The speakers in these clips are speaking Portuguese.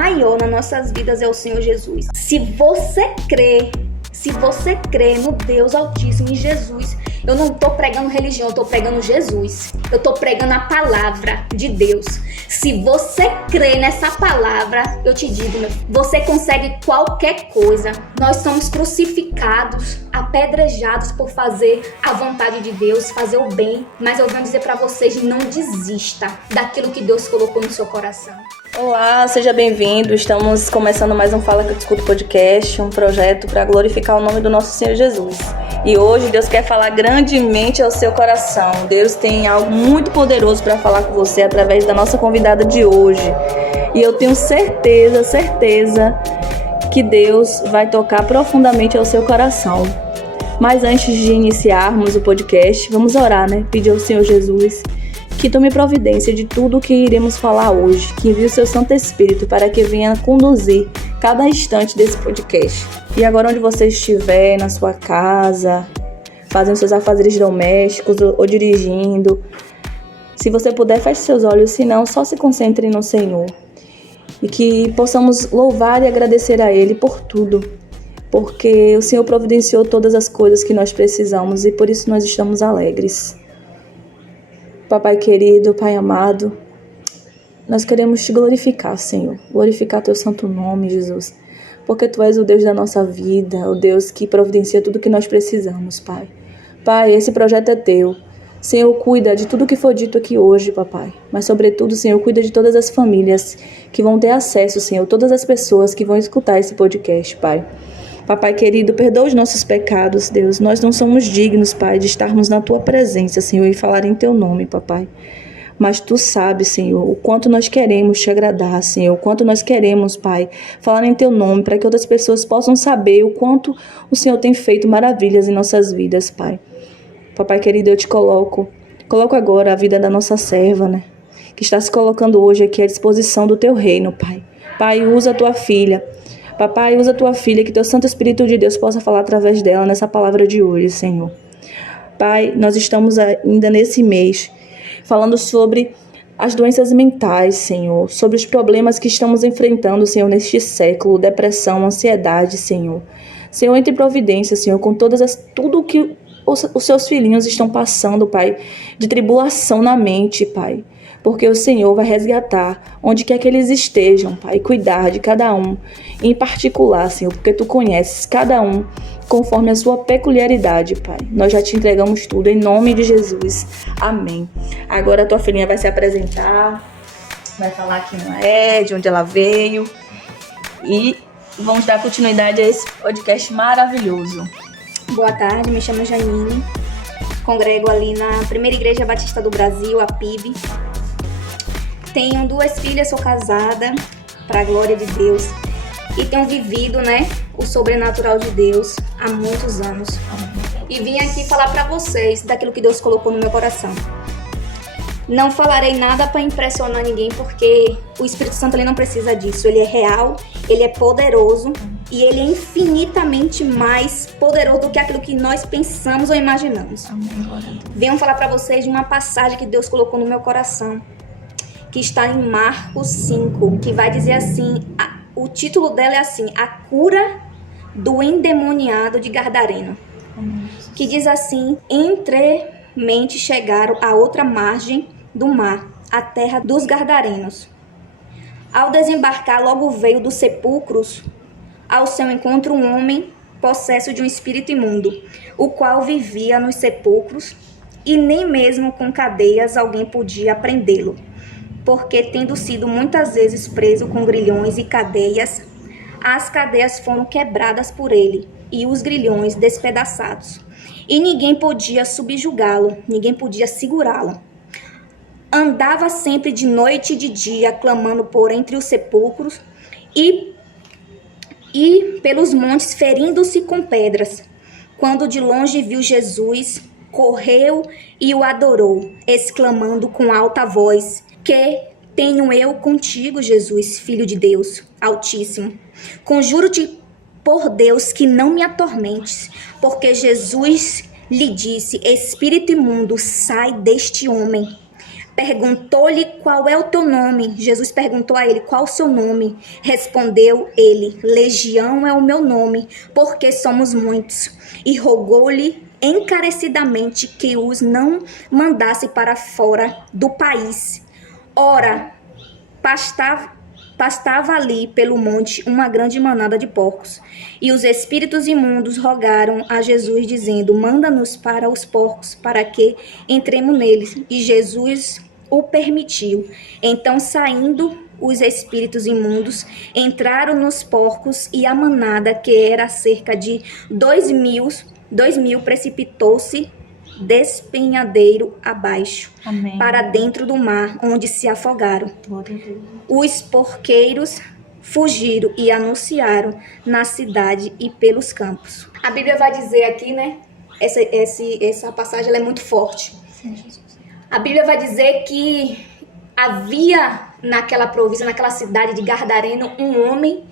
maior nas nossas vidas é o Senhor Jesus. Se você crê no Deus Altíssimo, em Jesus, eu não estou pregando religião, eu estou pregando Jesus. Eu estou pregando a palavra de Deus. Se você crê nessa palavra, eu te digo, você consegue qualquer coisa. Nós somos crucificados, apedrejados por fazer a vontade de Deus, fazer o bem. Mas eu venho dizer para vocês, não desista daquilo que Deus colocou no seu coração. Olá, seja bem-vindo. Estamos começando mais um Fala que eu te escuto podcast, um projeto para glorificar o nome do nosso Senhor Jesus. E hoje Deus quer falar grandemente ao seu coração. Deus tem algo muito poderoso para falar com você através da nossa convidada de hoje. E eu tenho certeza que Deus vai tocar profundamente ao seu coração. Mas antes de iniciarmos o podcast, vamos orar, né? Pedir ao Senhor Jesus que tome providência de tudo o que iremos falar hoje, que envie o seu Santo Espírito para que venha conduzir cada instante desse podcast. E agora onde você estiver, na sua casa, fazendo seus afazeres domésticos ou dirigindo, se você puder, feche seus olhos, se não, só se concentre no Senhor. E que possamos louvar e agradecer a Ele por tudo, porque o Senhor providenciou todas as coisas que nós precisamos e por isso nós estamos alegres. Papai querido, Pai amado, nós queremos te glorificar, Senhor. Glorificar teu santo nome, Jesus. Porque tu és o Deus da nossa vida, o Deus que providencia tudo que nós precisamos, Pai. Pai, esse projeto é teu. Senhor, cuida de tudo que foi dito aqui hoje, Papai. Mas, sobretudo, Senhor, cuida de todas as famílias que vão ter acesso, Senhor. Todas as pessoas que vão escutar esse podcast, Pai. Papai querido, perdoa os nossos pecados, Deus. Nós não somos dignos, Pai, de estarmos na Tua presença, Senhor, e falar em Teu nome, Papai. Mas Tu sabes, Senhor, o quanto nós queremos Te agradar, Senhor, o quanto nós queremos, Pai, falar em Teu nome, para que outras pessoas possam saber o quanto o Senhor tem feito maravilhas em nossas vidas, Pai. Papai querido, eu Te coloco agora a vida da nossa serva, né, que está se colocando hoje aqui à disposição do Teu reino, Pai. Pai, usa a Tua filha. Papai, usa a Tua filha, que Teu Santo Espírito de Deus possa falar através dela nessa palavra de hoje, Senhor. Pai, nós estamos ainda nesse mês falando sobre as doenças mentais, Senhor, sobre os problemas que estamos enfrentando, Senhor, neste século, depressão, ansiedade, Senhor. Senhor, entre em providência, Senhor, com tudo que os Seus filhinhos estão passando, Pai, de tribulação na mente, Pai. Porque o Senhor vai resgatar onde quer que eles estejam, Pai, cuidar de cada um, em particular, Senhor, porque Tu conheces cada um conforme a sua peculiaridade, Pai. Nós já Te entregamos tudo, em nome de Jesus. Amém. Agora a Tua filhinha vai se apresentar, vai falar quem ela é, de onde ela veio, e vamos dar continuidade a esse podcast maravilhoso. Boa tarde, me chamo Janine, congrego ali na Primeira Igreja Batista do Brasil, a PIB. Tenho 2 filhas, sou casada, para a glória de Deus, e tenho vivido, né, o sobrenatural de Deus há muitos anos. E vim aqui falar para vocês daquilo que Deus colocou no meu coração. Não falarei nada para impressionar ninguém, porque o Espírito Santo ele não precisa disso. Ele é real, ele é poderoso e ele é infinitamente mais poderoso do que aquilo que nós pensamos ou imaginamos. Venho falar para vocês de uma passagem que Deus colocou no meu coração, que está em Marcos 5, que vai dizer assim, o título dela é assim, a cura do endemoniado de Gadareno, que diz assim, entremente chegaram à outra margem do mar, a terra dos Gadarenos. Ao desembarcar, logo veio dos sepulcros ao seu encontro um homem possesso de um espírito imundo, o qual vivia nos sepulcros, e nem mesmo com cadeias alguém podia prendê-lo, porque tendo sido muitas vezes preso com grilhões e cadeias, as cadeias foram quebradas por ele e os grilhões despedaçados. E ninguém podia subjugá-lo, ninguém podia segurá-lo. Andava sempre de noite e de dia, clamando por entre os sepulcros e pelos montes, ferindo-se com pedras. Quando de longe viu Jesus, correu e o adorou, exclamando com alta voz, que tenho eu contigo, Jesus, Filho de Deus Altíssimo? Conjuro-te por Deus que não me atormentes, porque Jesus lhe disse, espírito imundo, sai deste homem. Perguntou-lhe: qual é o teu nome? Jesus perguntou a ele: qual o seu nome? Respondeu ele: Legião é o meu nome, porque somos muitos. E rogou-lhe encarecidamente que os não mandasse para fora do país. Ora, pastava ali pelo monte uma grande manada de porcos. E os espíritos imundos rogaram a Jesus, dizendo: manda-nos para os porcos, para que entremos neles. E Jesus o permitiu. Então, saindo os espíritos imundos, entraram nos porcos, e a manada, que era cerca de 2.000, precipitou-se despenhadeiro abaixo, Amém. para dentro do mar, onde se afogaram. Os porqueiros fugiram e anunciaram na cidade e pelos campos. A Bíblia vai dizer aqui, né? Essa passagem ela é muito forte. Sim, Jesus. A Bíblia vai dizer que havia naquela província, naquela cidade de Gadareno, um homem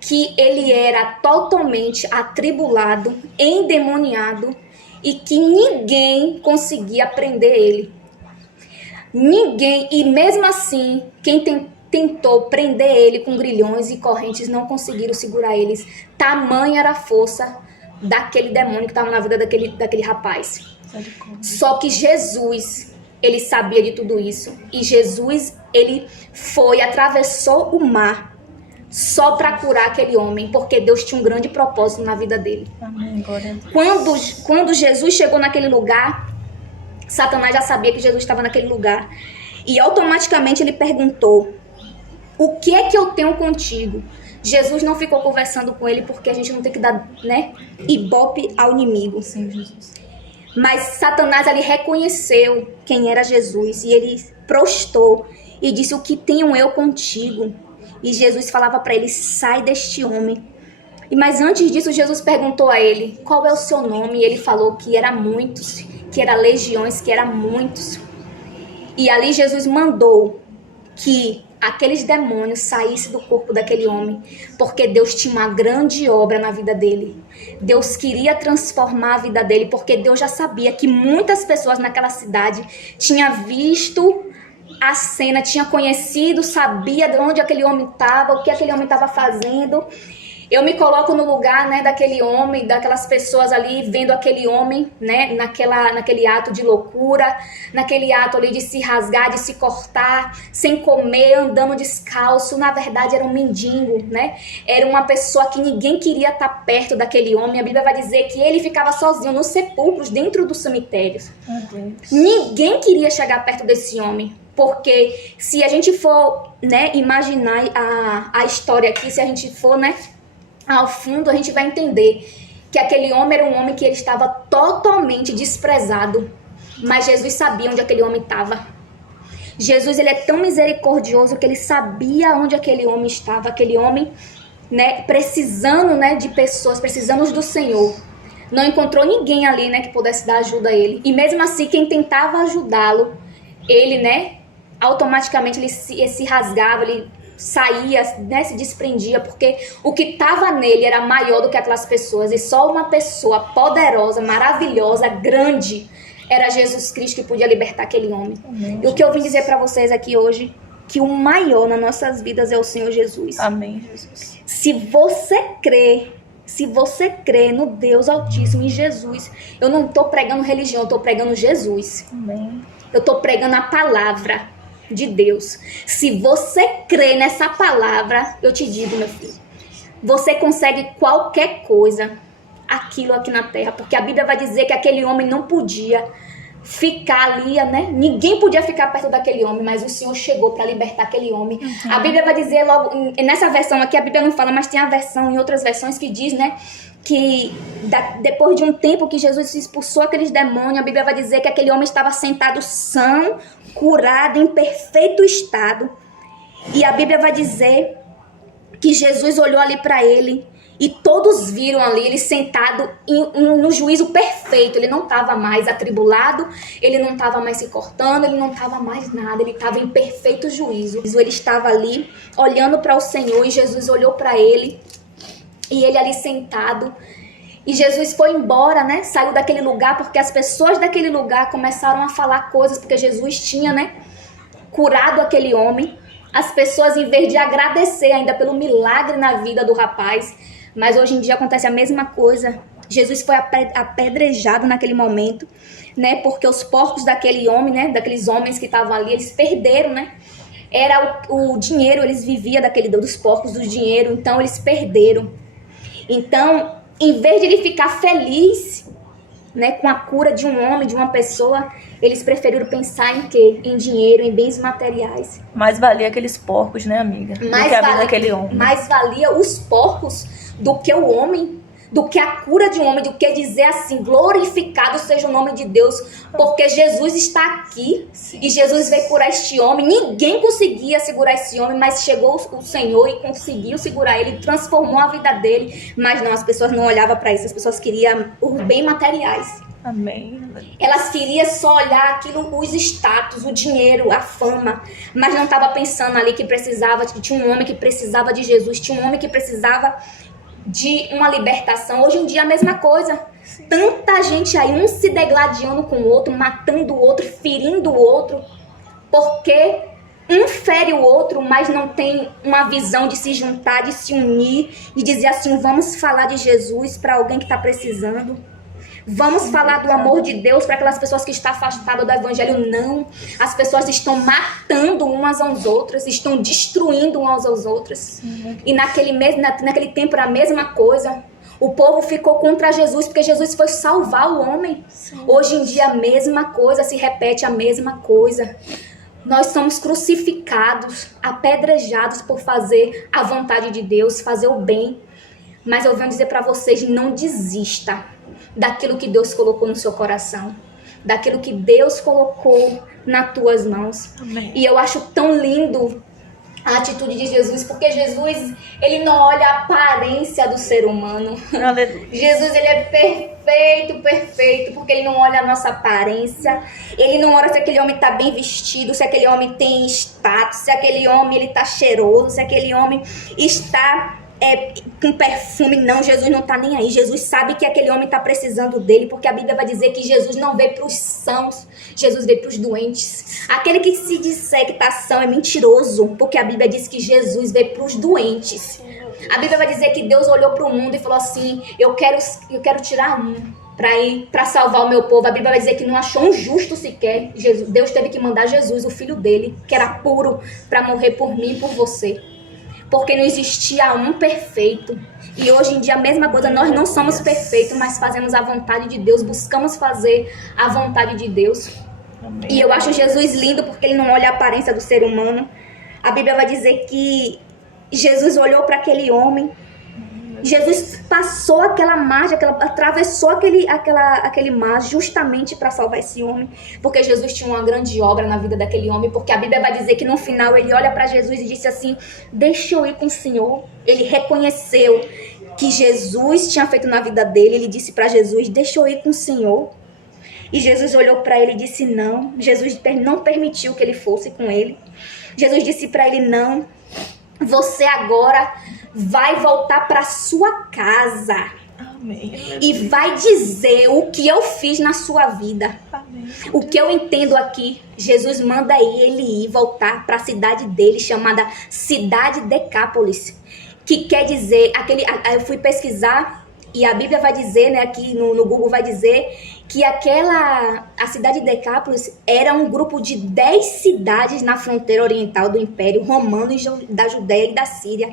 que ele era totalmente atribulado, endemoniado, e que ninguém conseguia prender ele. Ninguém, e mesmo assim, quem tentou prender ele com grilhões e correntes não conseguiram segurar eles. Tamanha era a força daquele demônio que estava na vida daquele rapaz. Só que Jesus, ele sabia de tudo isso. E Jesus, ele atravessou o mar só para curar aquele homem, porque Deus tinha um grande propósito na vida dele. Amém. Glória a Deus. Quando Jesus chegou naquele lugar, Satanás já sabia que Jesus estava naquele lugar. E automaticamente ele perguntou: o que é que eu tenho contigo? Jesus não ficou conversando com ele, porque a gente não tem que dar, né, ibope ao inimigo. Sim, Jesus. Mas Satanás ali reconheceu quem era Jesus, e ele prostou e disse: o que tenho eu contigo? E Jesus falava para ele: sai deste homem. Mas antes disso, Jesus perguntou a ele: qual é o seu nome? E ele falou que era muitos, que era legiões, que era muitos. E ali Jesus mandou que aqueles demônios saíssem do corpo daquele homem, porque Deus tinha uma grande obra na vida dele. Deus queria transformar a vida dele, porque Deus já sabia que muitas pessoas naquela cidade tinham visto a cena, tinha conhecido, sabia de onde aquele homem estava, o que aquele homem estava fazendo. Eu me coloco no lugar, né, daquele homem, daquelas pessoas ali, vendo aquele homem, né, naquele ato de loucura, naquele ato ali de se rasgar, de se cortar, sem comer, andando descalço. Na verdade, era um mendigo, né? Era uma pessoa que ninguém queria estar perto daquele homem. A Bíblia vai dizer que ele ficava sozinho nos sepulcros, dentro dos cemitérios. Ninguém queria chegar perto desse homem. Porque se a gente for, né, imaginar a história aqui, se a gente for, né, ao fundo, a gente vai entender que aquele homem era um homem que ele estava totalmente desprezado. Mas Jesus sabia onde aquele homem estava. Jesus, ele é tão misericordioso que ele sabia onde aquele homem estava. Aquele homem, né, precisando, né, de pessoas, precisando do Senhor. Não encontrou ninguém ali, né, que pudesse dar ajuda a ele. E mesmo assim, quem tentava ajudá-lo, ele, né, automaticamente ele se rasgava, ele saía, né, se desprendia, porque o que estava nele era maior do que aquelas pessoas. E só uma pessoa poderosa, maravilhosa, grande, era Jesus Cristo que podia libertar aquele homem. Amém. E o que eu vim dizer para vocês aqui hoje, que o maior nas nossas vidas é o Senhor Jesus. Amém, Jesus. Se você crê no Deus Altíssimo, em Jesus, eu não estou pregando religião, eu estou pregando Jesus. Amém. Eu estou pregando a palavra de Deus. Se você crê nessa palavra, eu te digo, meu filho, você consegue qualquer coisa, aquilo aqui na terra, porque a Bíblia vai dizer que aquele homem não podia ficar ali, né? Ninguém podia ficar perto daquele homem, mas o Senhor chegou para libertar aquele homem. Uhum. A Bíblia vai dizer logo, nessa versão aqui, a Bíblia não fala, mas tem a versão em outras versões que diz, né, que depois de um tempo que Jesus expulsou aqueles demônios, a Bíblia vai dizer que aquele homem estava sentado são, curado, em perfeito estado. E a Bíblia vai dizer que Jesus olhou ali para ele e todos viram ali ele sentado no juízo perfeito. Ele não estava mais atribulado, ele não estava mais se cortando, ele não estava mais nada, ele estava em perfeito juízo. Ele estava ali olhando para o Senhor, e Jesus olhou para ele, e ele ali sentado. E Jesus foi embora, né? Saiu daquele lugar porque as pessoas daquele lugar começaram a falar coisas, porque Jesus tinha, né, curado aquele homem. As pessoas, em vez de agradecer ainda pelo milagre na vida do rapaz, mas hoje em dia acontece a mesma coisa. Jesus foi apedrejado naquele momento, né? Porque os porcos daquele homem, né? Daqueles homens que estavam ali, eles perderam, né? Era o dinheiro, eles viviam dos porcos, do dinheiro, então eles perderam. Então, em vez de ele ficar feliz, né, com a cura de um homem, de uma pessoa, eles preferiram pensar em quê? Em dinheiro, em bens materiais. Mais valia aqueles porcos, né, amiga? Do que a vida daquele homem. Mais valia os porcos do que o homem, do que a cura de um homem, do que dizer assim, glorificado seja o nome de Deus, porque Jesus está aqui. Sim. E Jesus veio curar este homem. Ninguém conseguia segurar esse homem, mas chegou o Senhor e conseguiu segurar ele, transformou a vida dele. Mas não, as pessoas não olhavam para isso, as pessoas queriam os bens materiais. Amém. Elas queriam só olhar aquilo, os status, o dinheiro, a fama, mas não estava pensando ali que precisava, que tinha um homem que precisava de Jesus, tinha um homem que precisava de uma libertação. Hoje em dia a mesma coisa. Sim. Tanta gente aí, um se degladiando com o outro, matando o outro, ferindo o outro, porque um fere o outro, mas não tem uma visão de se juntar, de se unir e dizer assim, vamos falar de Jesus para alguém que está precisando. Vamos falar do amor de Deus para aquelas pessoas que estão afastadas do evangelho. Não, as pessoas estão matando umas às outras, estão destruindo umas às outras. Sim. E naquele tempo era a mesma coisa. O povo ficou contra Jesus porque Jesus foi salvar o homem. Sim. Hoje em dia a mesma coisa, se repete a mesma coisa. Nós somos crucificados, apedrejados por fazer a vontade de Deus, fazer o bem. Mas eu venho dizer para vocês, não desista daquilo que Deus colocou no seu coração, daquilo que Deus colocou nas tuas mãos. Amém. E eu acho tão lindo a atitude de Jesus, porque Jesus, ele não olha a aparência do ser humano. Aleluia. Jesus, ele é perfeito, porque ele não olha a nossa aparência, ele não olha se aquele homem está bem vestido, se aquele homem tem status, se aquele homem ele está cheiroso, se aquele homem está com perfume. Não, Jesus não está nem aí. Jesus sabe que aquele homem está precisando dele, porque a Bíblia vai dizer que Jesus não veio para os sãos, Jesus veio para os doentes. Aquele que se disser que está são é mentiroso, porque a Bíblia diz que Jesus veio para os doentes. A Bíblia vai dizer que Deus olhou para o mundo e falou assim, eu quero tirar um para salvar o meu povo. A Bíblia vai dizer que não achou um justo sequer. Deus teve que mandar Jesus, o filho dele, que era puro, para morrer por mim e por você. Porque não existia um perfeito. E hoje em dia a mesma coisa, nós não somos perfeitos, mas fazemos a vontade de Deus, buscamos fazer a vontade de Deus. Amém. E eu acho Jesus lindo porque ele não olha a aparência do ser humano. A Bíblia vai dizer que Jesus olhou para aquele homem. Jesus passou aquela margem, atravessou aquele mar justamente para salvar esse homem, porque Jesus tinha uma grande obra na vida daquele homem, porque a Bíblia vai dizer que no final ele olha para Jesus e disse assim, deixa eu ir com o Senhor. Ele reconheceu que Jesus tinha feito na vida dele, ele disse para Jesus, deixa eu ir com o Senhor. E Jesus olhou para ele e disse não. Jesus não permitiu que ele fosse com ele. Jesus disse para ele, não, você agora vai voltar para sua casa. Amém. E vai dizer o que eu fiz na sua vida. Amém. O que eu entendo aqui, Jesus manda ele ir voltar para a cidade dele, chamada Cidade Decápolis, que quer dizer, eu fui pesquisar e a Bíblia vai dizer, né, aqui no Google vai dizer que a cidade de Decápolis era um grupo de 10 cidades na fronteira oriental do Império Romano e da Judéia e da Síria.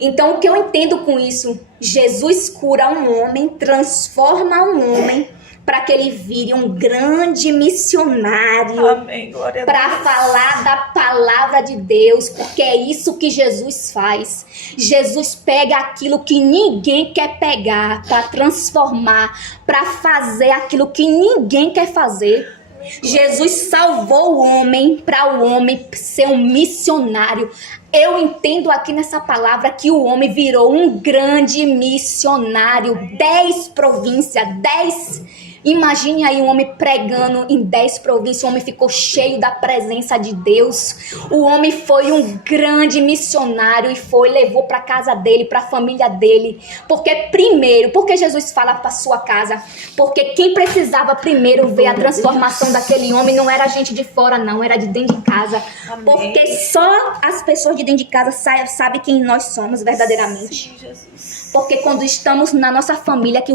Então, o que eu entendo com isso? Jesus cura um homem, transforma um homem para que ele vire um grande missionário para falar da palavra de Deus, porque é isso que Jesus faz. Jesus pega aquilo que ninguém quer pegar para transformar, para fazer aquilo que ninguém quer fazer. Jesus salvou o homem para o homem ser um missionário. Eu entendo aqui nessa palavra que o homem virou um grande missionário. 10 províncias, 10 Imagine aí um homem pregando em 10 províncias, o homem ficou cheio da presença de Deus. O homem foi um grande missionário e levou para casa dele, para a família dele. Porque Jesus fala para sua casa? Porque quem precisava primeiro ver a transformação daquele homem não era gente de fora, não, era de dentro de casa. Amém. Porque só as pessoas de dentro de casa sabem quem nós somos verdadeiramente. Sim, Jesus. Porque quando estamos na nossa família, que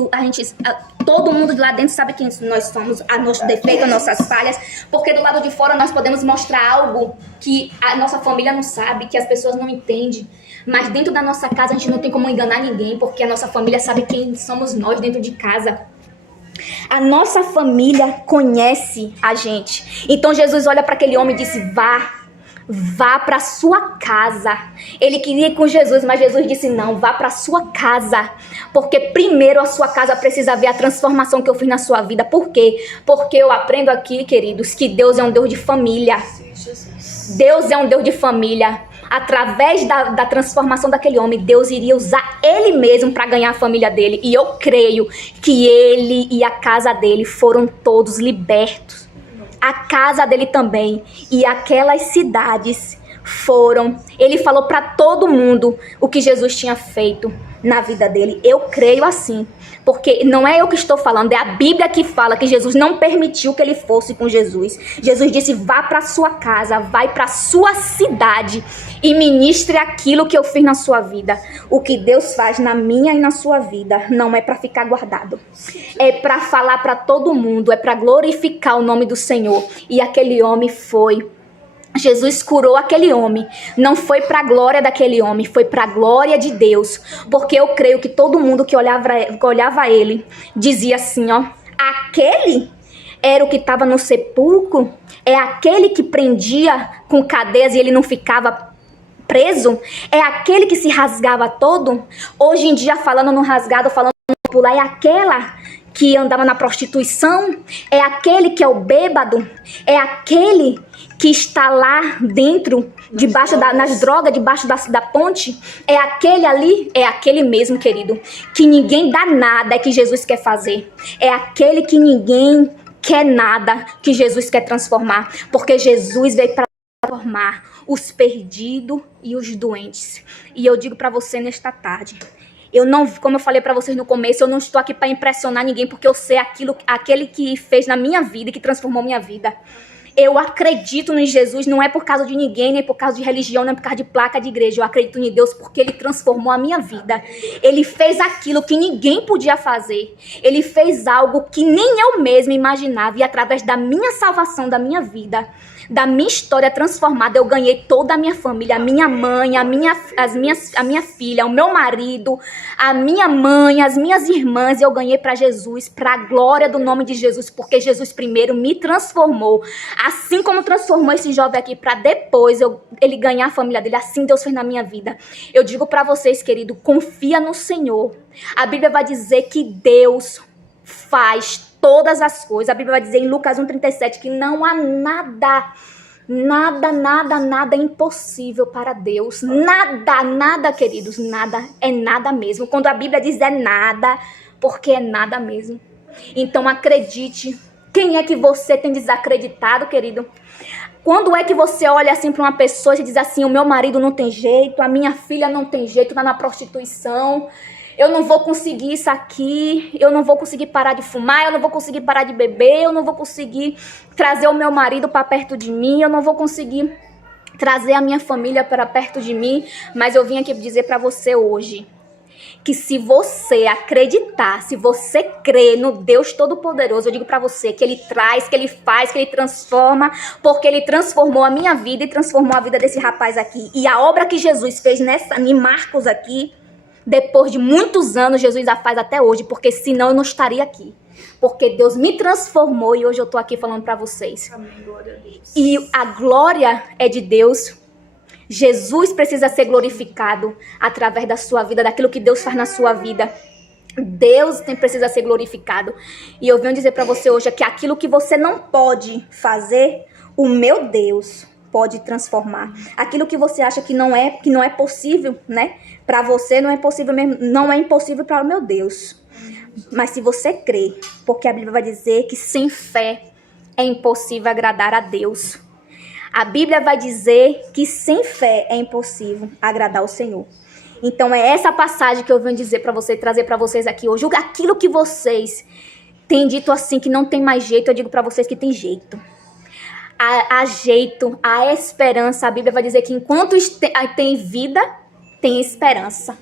todo mundo de lá dentro sabe quem nós somos, a nosso defeito, as nossas falhas, porque do lado de fora nós podemos mostrar algo que a nossa família não sabe, que as pessoas não entendem, mas dentro da nossa casa a gente não tem como enganar ninguém, porque a nossa família sabe quem somos nós dentro de casa. A nossa família conhece a gente. Então Jesus olha para aquele homem e disse: vá para sua casa. Ele queria ir com Jesus, mas Jesus disse: não, vá para sua casa. Porque primeiro a sua casa precisa ver a transformação que eu fiz na sua vida. Por quê? Porque eu aprendo aqui, queridos, que Deus é um Deus de família. Deus é um Deus de família. Através da transformação daquele homem, Deus iria usar ele mesmo para ganhar a família dele. E eu creio que ele e a casa dele foram todos libertos. A casa dele também. E aquelas cidades foram. Ele falou para todo mundo o que Jesus tinha feito na vida dele. Eu creio assim. Porque não é eu que estou falando, é a Bíblia que fala que Jesus não permitiu que ele fosse com Jesus. Jesus disse: vá para sua casa, vai para sua cidade e ministre aquilo que eu fiz na sua vida. O que Deus faz na minha e na sua vida não é para ficar guardado. É para falar para todo mundo, é para glorificar o nome do Senhor. E aquele homem foi. Jesus curou aquele homem, não foi para a glória daquele homem, foi para a glória de Deus, porque eu creio que todo mundo que olhava ele dizia assim, ó: aquele era o que estava no sepulcro, é aquele que prendia com cadeias e ele não ficava preso, é aquele que se rasgava todo. Hoje em dia, falando no rasgado, falando no pular, é aquela que andava na prostituição, é aquele que é o bêbado, é aquele que está lá dentro, nas drogas, debaixo da ponte, é aquele ali, é aquele mesmo, querido, que ninguém dá nada que Jesus quer fazer, é aquele que ninguém quer nada que Jesus quer transformar, porque Jesus veio para transformar os perdidos e os doentes. E eu digo para você nesta tarde, como eu falei para vocês no começo, eu não estou aqui para impressionar ninguém, porque eu sei aquele que fez na minha vida e que transformou minha vida. Eu acredito em Jesus, não é por causa de ninguém, nem por causa de religião, nem por causa de placa de igreja. Eu acredito em Deus porque Ele transformou a minha vida. Ele fez aquilo que ninguém podia fazer. Ele fez algo que nem eu mesma imaginava. E através da minha salvação, da minha vida, da minha história transformada, eu ganhei toda a minha família, a minha mãe, a minha filha, o meu marido, a minha mãe, as minhas irmãs, eu ganhei para Jesus, para a glória do nome de Jesus, porque Jesus primeiro me transformou, assim como transformou esse jovem aqui, para depois ele ganhar a família dele, assim Deus fez na minha vida. Eu digo para vocês, querido, confia no Senhor. A Bíblia vai dizer que Deus faz todas as coisas. A Bíblia vai dizer em Lucas 1,37 que não há nada impossível para Deus. Nada, queridos, nada é nada mesmo. Quando a Bíblia diz é nada, porque é nada mesmo. Então acredite. Quem é que você tem desacreditado, querido? Quando é que você olha assim para uma pessoa e diz assim: o meu marido não tem jeito, a minha filha não tem jeito, tá na prostituição, eu não vou conseguir isso aqui, eu não vou conseguir parar de fumar, eu não vou conseguir parar de beber, eu não vou conseguir trazer o meu marido para perto de mim, eu não vou conseguir trazer a minha família para perto de mim. Mas eu vim aqui dizer para você hoje que se você acreditar, se você crer no Deus Todo-Poderoso, eu digo para você que Ele traz, que Ele faz, que Ele transforma, porque Ele transformou a minha vida e transformou a vida desse rapaz aqui. E a obra que Jesus fez em Marcos aqui, depois de muitos anos, Jesus a faz até hoje, porque senão eu não estaria aqui. Porque Deus me transformou e hoje eu tô aqui falando para vocês. Amém, glória a Deus. E a glória é de Deus. Jesus precisa ser glorificado através da sua vida, daquilo que Deus faz na sua vida. Deus precisa ser glorificado. E eu venho dizer para você hoje que aquilo que você não pode fazer, o meu Deus pode transformar. Aquilo que você acha que não é possível, né? Para você não é possível mesmo, não é impossível para o meu Deus. mas se você crê, porque a Bíblia vai dizer que sem fé é impossível agradar a Deus. A Bíblia vai dizer que sem fé é impossível agradar o Senhor. Então é essa passagem que eu venho dizer para você, trazer para vocês aqui hoje. Aquilo que vocês têm dito assim que não tem mais jeito, eu digo para vocês que tem jeito. Há jeito, há esperança. A Bíblia vai dizer que enquanto tem vida, tem esperança.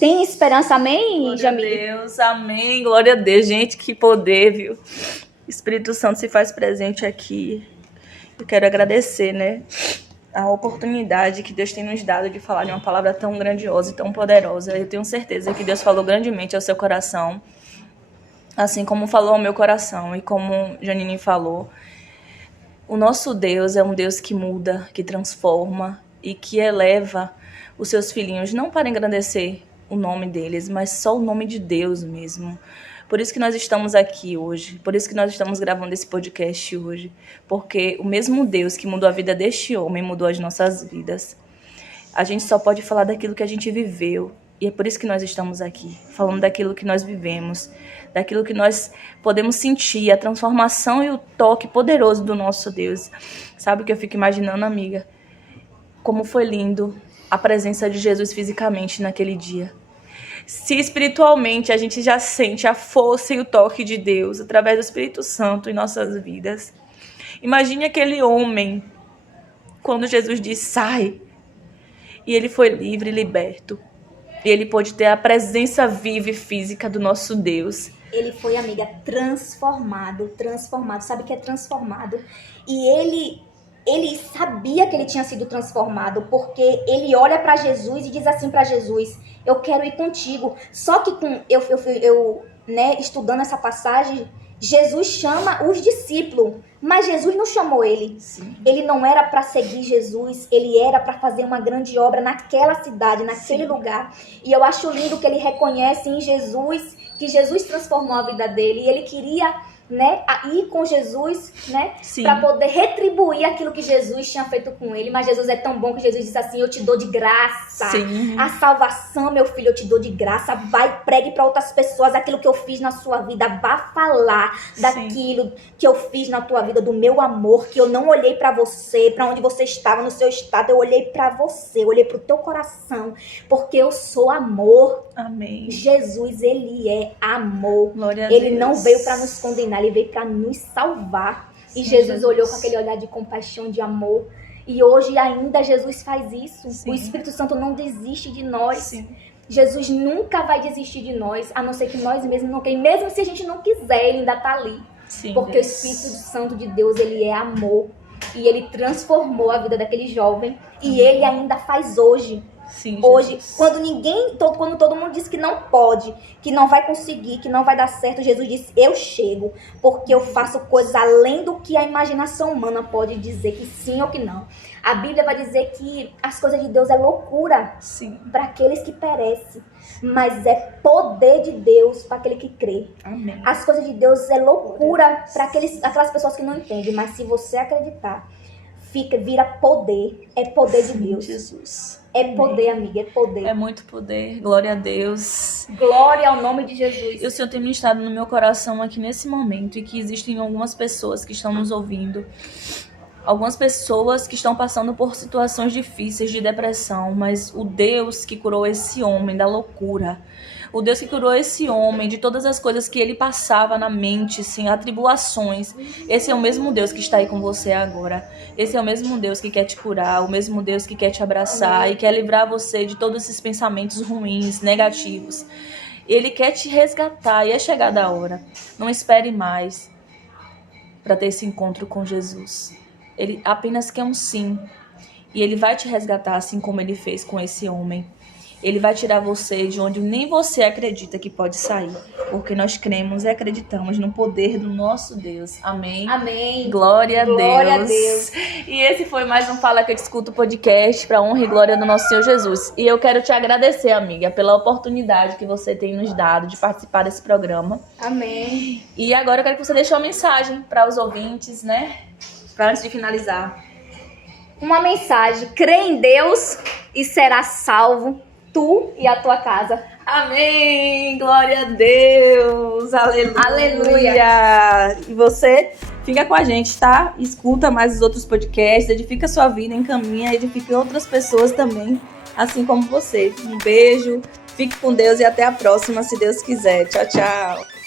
Tem esperança, amém, Jamile? Glória a Deus, amém, glória a Deus. Gente, que poder, viu? Espírito Santo se faz presente aqui. Eu quero agradecer, né, a oportunidade que Deus tem nos dado de falar de uma palavra tão grandiosa e tão poderosa. Eu tenho certeza que Deus falou grandemente ao seu coração, assim como falou ao meu coração e como Janine falou. O nosso Deus é um Deus que muda, que transforma e que eleva os seus filhinhos, não para engrandecer o nome deles, mas só o nome de Deus mesmo. Por isso que nós estamos aqui hoje, por isso que nós estamos gravando esse podcast hoje, porque o mesmo Deus que mudou a vida deste homem mudou as nossas vidas. A gente só pode falar daquilo que a gente viveu, e é por isso que nós estamos aqui, falando daquilo que nós vivemos, daquilo que nós podemos sentir, a transformação e o toque poderoso do nosso Deus. Sabe o que eu fico imaginando, amiga? Como foi lindo a presença de Jesus fisicamente naquele dia. Se espiritualmente a gente já sente a força e o toque de Deus através do Espírito Santo em nossas vidas, imagine aquele homem quando Jesus disse sai, e ele foi livre e liberto, e ele pôde ter a presença viva e física do nosso Deus. Ele foi, amiga, transformado, sabe o que é transformado? E ele sabia que ele tinha sido transformado, porque ele olha para Jesus e diz assim para Jesus, eu quero ir contigo. Só que eu estudando essa passagem, Jesus chama os discípulos, mas Jesus não chamou ele. Sim. Ele não era para seguir Jesus, ele era para fazer uma grande obra naquela cidade, naquele lugar. E eu acho lindo que ele reconhece em Jesus, que Jesus transformou a vida dele, e ele queria, né, ir com Jesus, né, para poder retribuir aquilo que Jesus tinha feito com ele. Mas Jesus é tão bom que Jesus disse assim, eu te dou de graça. Sim. A salvação, meu filho, eu te dou de graça. Vai, pregue para outras pessoas aquilo que eu fiz na sua vida. Vá falar daquilo que eu fiz na tua vida, do meu amor, que eu não olhei para você, para onde você estava, no seu estado. Eu olhei para você, eu olhei para o teu coração, porque eu sou amor. Amém. Jesus, ele é amor. Glória a ele Deus. Não veio para nos condenar, ele veio para nos salvar. Sim, e Jesus olhou com aquele olhar de compaixão, de amor. E hoje ainda Jesus faz isso. Sim. O Espírito Santo não desiste de nós. Sim. Jesus nunca vai desistir de nós, a não ser que nós mesmos não queremos. Mesmo se a gente não quiser, ele ainda está ali. Sim, porque Deus. O Espírito Santo de Deus, ele é amor. E ele transformou a vida daquele jovem. E ele ainda faz hoje. Sim, hoje, quando todo mundo diz que não pode, que não vai conseguir, que não vai dar certo, Jesus disse, eu chego, porque eu faço coisas além do que a imaginação humana pode dizer que sim ou que não. A Bíblia vai dizer que as coisas de Deus é loucura para aqueles que perecem, mas é poder de Deus para aquele que crê. Amém. As coisas de Deus é loucura para aquelas pessoas que não entendem, mas se você acreditar, vira poder, é poder de Deus. Jesus. É poder, amiga, é poder. É muito poder, glória a Deus. Glória ao nome de Jesus. E o Senhor tem ministrado no meu coração aqui nesse momento, e que existem algumas pessoas que estão nos ouvindo, algumas pessoas que estão passando por situações difíceis de depressão, mas o Deus que curou esse homem da loucura, o Deus que curou esse homem de todas as coisas que ele passava na mente, sim, atribulações, esse é o mesmo Deus que está aí com você agora. Esse é o mesmo Deus que quer te curar, o mesmo Deus que quer te abraçar. Amém. E quer livrar você de todos esses pensamentos ruins, negativos. Ele quer te resgatar e é chegada a hora. Não espere mais para ter esse encontro com Jesus. Ele apenas quer um sim. E ele vai te resgatar assim como ele fez com esse homem. Ele vai tirar você de onde nem você acredita que pode sair. Porque nós cremos e acreditamos no poder do nosso Deus. Amém? Amém. Glória a Deus. E esse foi mais um Fala Que Eu Te Escuto podcast para honra e glória do nosso Senhor Jesus. E eu quero te agradecer, amiga, pela oportunidade que você tem nos dado de participar desse programa. Amém. E agora eu quero que você deixe uma mensagem para os ouvintes, né? Para antes de finalizar. Uma mensagem. Crê em Deus e será salvo. tu e a tua casa. Amém! Glória a Deus! Aleluia! Aleluia! E você fica com a gente, tá? Escuta mais os outros podcasts, edifica sua vida, encaminha, edifica outras pessoas também, assim como você. Um beijo, fique com Deus e até a próxima, se Deus quiser. Tchau, tchau!